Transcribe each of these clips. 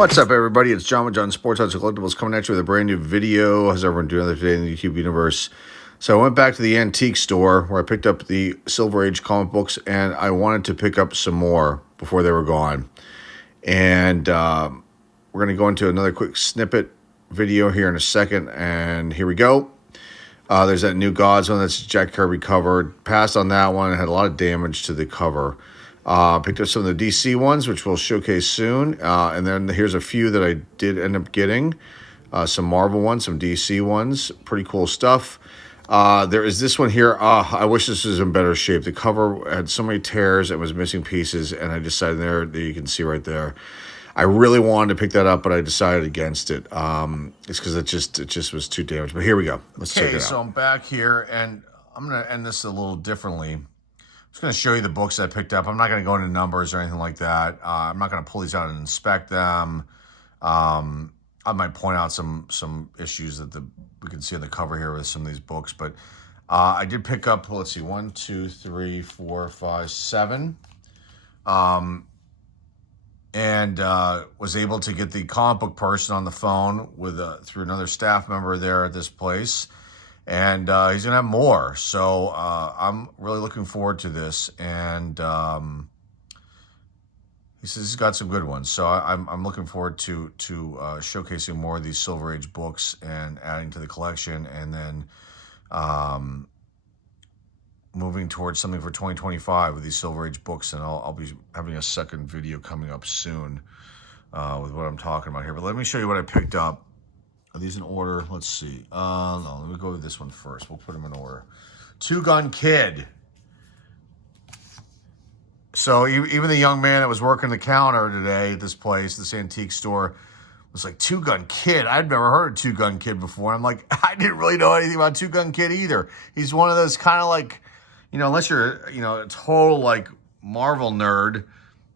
What's up, everybody? It's John with John Sports Odds and Collectibles coming at you with a brand new video. How's everyone doing today in the YouTube universe? So I went back to the antique store where I picked up the Silver Age comic books, and I wanted to pick up some more before they were gone. And we're going to go into another quick snippet video here in a second, and here we go. There's that new Gods one that's Jack Kirby covered. Passed on that one. It had a lot of damage to the cover. Picked up some of the DC ones, which we'll showcase soon. And then here's a few that I did end up getting. Some Marvel ones, some DC ones. Pretty cool stuff. There is this one here. I wish this was in better shape. The cover had so many tears and was missing pieces, and I decided there you can see right there. I really wanted to pick that up, but I decided against it. It's because it just was too damaged. But here we go. Let's check it out. So I'm back here, and I'm going to end this a little differently. I'm just going to show you the books I picked up. I'm not going to go into numbers or anything like that. I'm not going to pull these out and inspect them. I might point out some issues that we can see on the cover here with some of these books. But I did pick up, let's see, 1, 2, 3, 4, 5, 7. And was able to get the comic book person on the phone with through another staff member there at this place. And he's going to have more. So I'm really looking forward to this. And he says he's got some good ones. So I'm looking forward to showcasing more of these Silver Age books and adding to the collection. And then moving towards something for 2025 with these Silver Age books. And I'll be having a second video coming up soon with what I'm talking about here. But let me show you what I picked up. Are these in order? Let's see. No, let me go with this one first. We'll put them in order. Two Gun Kid. So even the young man that was working the counter today at this place, this antique store, was like, Two Gun Kid? I'd never heard of Two Gun Kid before. I'm like, I didn't really know anything about Two Gun Kid either. He's one of those kind of like, unless you're, a total like Marvel nerd,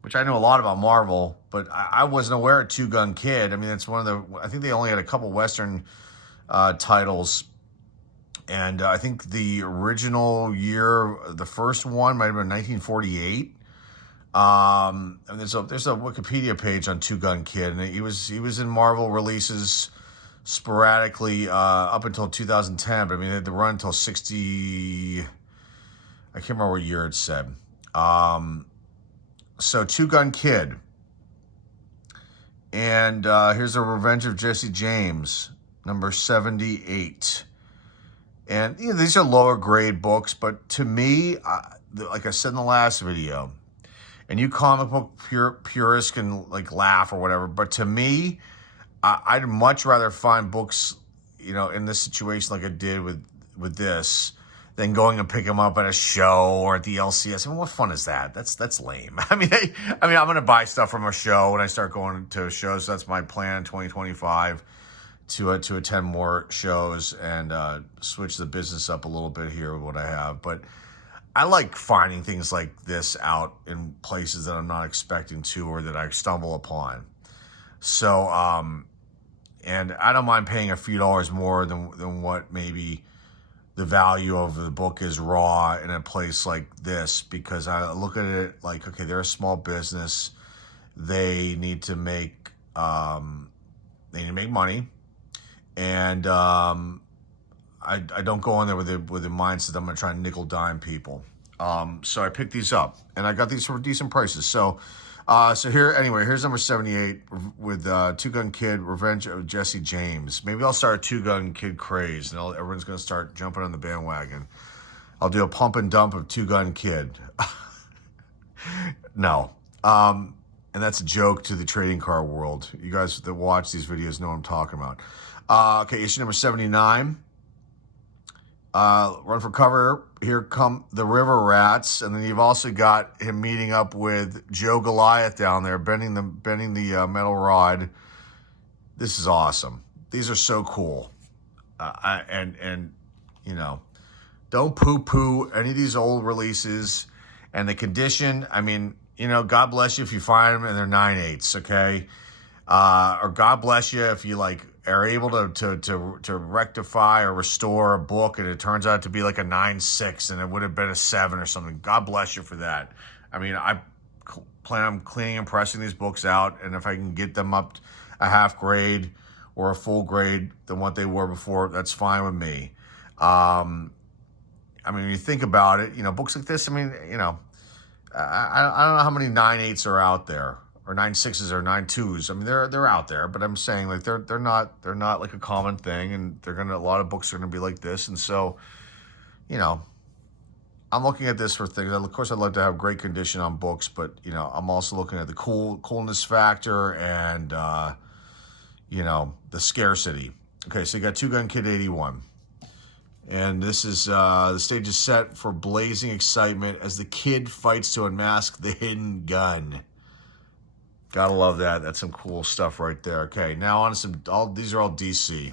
which I know a lot about Marvel, but I wasn't aware of Two Gun Kid. I mean, it's one of I think they only had a couple Western titles. And I think the original year, the first one might have been 1948. And there's a Wikipedia page on Two Gun Kid, and he was in Marvel releases sporadically up until 2010. But I mean, they had to run until 60. I can't remember what year it said. So Two Gun Kid. And here's a Revenge of Jesse James, number 78. And these are lower grade books, but to me, like I said in the last video, and you comic book purists can like laugh or whatever, but to me, I'd much rather find books, in this situation like I did with this, than going and pick them up at a show or at the LCS. I mean, what fun is that? That's lame. I mean, I'm going to buy stuff from a show when I start going to shows. So that's my plan in 2025 to attend more shows and switch the business up a little bit here with what I have. But I like finding things like this out in places that I'm not expecting to or that I stumble upon. So, and I don't mind paying a few dollars more than what maybe the value of the book is raw in a place like this, because I look at it like, okay, they're a small business. They need to make money. And I don't go in there with the mindset I'm going to try and nickel dime people. So I picked these up, and I got these for decent prices. So here's number 78 with Two Gun Kid, Revenge of Jesse James. Maybe I'll start a Two Gun Kid craze, and everyone's going to start jumping on the bandwagon. I'll do a pump and dump of Two Gun Kid. No. And that's a joke to the trading card world. You guys that watch these videos know what I'm talking about. Okay, issue number 79. Run for cover. Here come the River Rats, and then you've also got him meeting up with Joe Goliath down there, bending the metal rod. This is awesome. These are so cool. Don't poo-poo any of these old releases. And the condition, I mean, God bless you if you find them and they're 9/8, okay? Or God bless you if you are able to rectify or restore a book and it turns out to be like a 9/6 and it would have been a 7 or something. God bless you for that. I mean, I plan on cleaning and pressing these books out, and if I can get them up a half grade or a full grade than what they were before, that's fine with me. I mean, when you think about it, books like this, I mean, I don't know how many 9.8s are out there, or 9.6s or 9.2s. I mean, they're out there, but I'm saying like they're not like a common thing, and a lot of books are gonna be like this, and so, I'm looking at this for things. Of course, I'd like to have great condition on books, but I'm also looking at the coolness factor and the scarcity. Okay, so you got Two Gun Kid 81. And this is, the stage is set for blazing excitement as the kid fights to unmask the hidden gun. Gotta love that. That's some cool stuff right there. Okay, now on to these are all DC.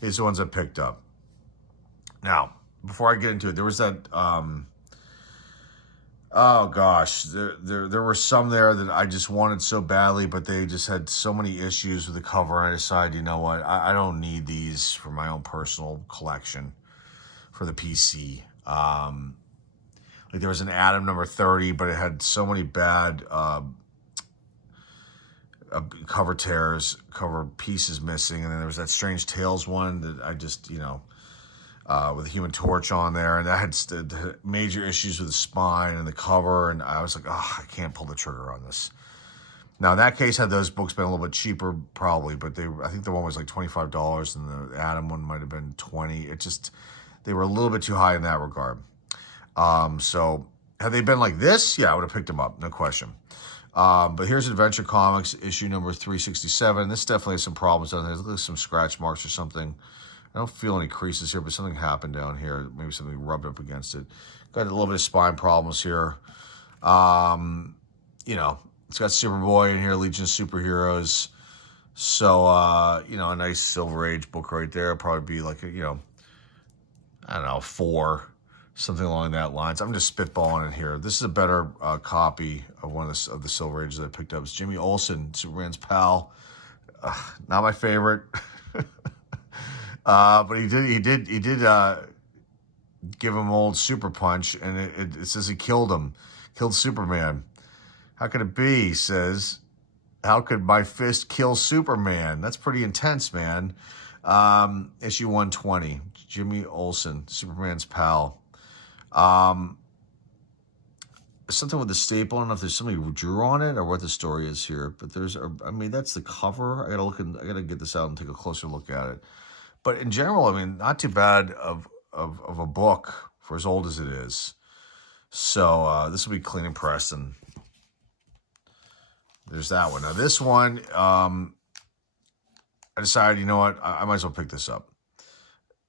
These are the ones I picked up. Now, before I get into it, there was that, oh gosh, there were some there that I just wanted so badly, but they just had so many issues with the cover, and I decided, you know what, I don't need these for my own personal collection. For the PC. Like there was an Adam number 30, but it had so many bad cover tears, cover pieces missing. And then there was that Strange Tales one that I just, with the Human Torch on there. And that had major issues with the spine and the cover. And I was like, oh, I can't pull the trigger on this. Now, in that case, had those books been a little bit cheaper, probably. But I think the one was like $25 and the Adam one might have been $20. They were a little bit too high in that regard. So had they been like this, yeah, I would have picked them up, no question. But here's Adventure Comics, issue number 367. This definitely has some problems down there. There's some scratch marks or something. I don't feel any creases here, but something happened down here. Maybe something rubbed up against it. Got a little bit of spine problems here. It's got Superboy in here, Legion of Superheroes. So, a nice Silver Age book right there. Probably be like I don't know, 4, something along that lines. I'm just spitballing it here. This is a better copy of one of the Silver Ages that I picked up. It's Jimmy Olsen, Superman's pal. Not my favorite, but he did give him old super punch, and it says he killed Superman. How could it be? He says, how could my fist kill Superman? That's pretty intense, man. Issue 120, Jimmy Olsen, Superman's pal. Something with the staple. I don't know if there's somebody who drew on it or what the story is here, but that's the cover. I gotta get this out and take a closer look at it. But in general, not too bad of a book for as old as it is. So this will be clean and pressed, and there's that one. Now this one, I decided, you know what, I might as well pick this up.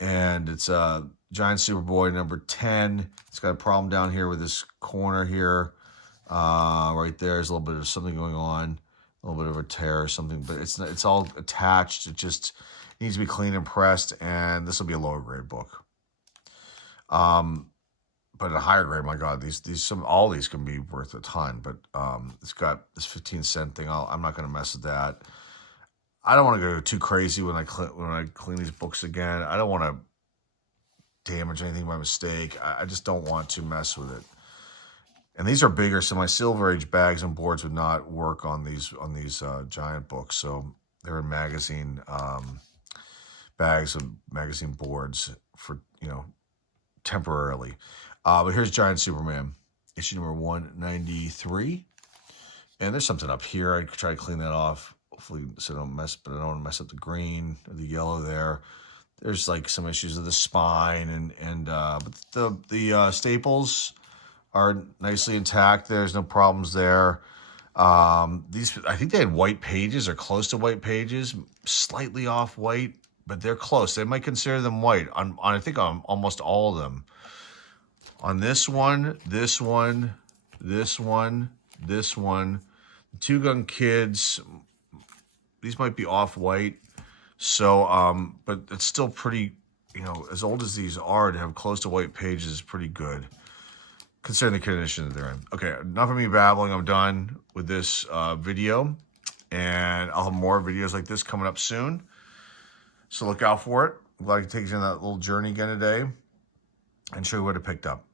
And it's Giant Superboy number 10. It's got a problem down here with this corner here. Right there, there's a little bit of something going on. A little bit of a tear or something. But it's all attached. It just needs to be clean and pressed. And this will be a lower grade book. But a higher grade, my God, all these can be worth a ton. But it's got this 15-cent thing. I'm not going to mess with that. I don't want to go too crazy when I clean these books again. I don't want to damage anything by mistake. I just don't want to mess with it. And these are bigger, so my Silver Age bags and boards would not work on these giant books. So they're in magazine bags and magazine boards for temporarily. But here's Giant Superman, issue number 193. And there's something up here. I try to clean that off. Hopefully, so I don't want to mess up the green or the yellow there. There's like some issues with the spine but the staples are nicely intact. There's no problems there. These, I think they had white pages or close to white pages, slightly off white, but they're close. They might consider them white on I think on almost all of them. On this one, this one, this one, this one, the Two Gun Kids. These might be off-white, so, but it's still pretty, as old as these are, to have close to white pages is pretty good, considering the condition that they're in. Okay, enough of me babbling. I'm done with this video, and I'll have more videos like this coming up soon, so look out for it. I'm glad I could take you on that little journey again today and show you what I picked up.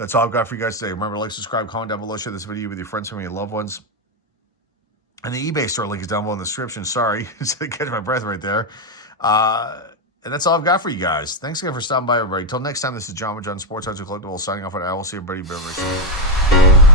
That's all I've got for you guys today. Remember, like, subscribe, comment down below, share this video with your friends, family, and loved ones. And the eBay store link is down below in the description. Sorry, just to catch my breath right there. And that's all I've got for you guys. Thanks again for stopping by, everybody. Until next time, this is John with John Sports Cards and Collectibles signing off, and I will see everybody very soon.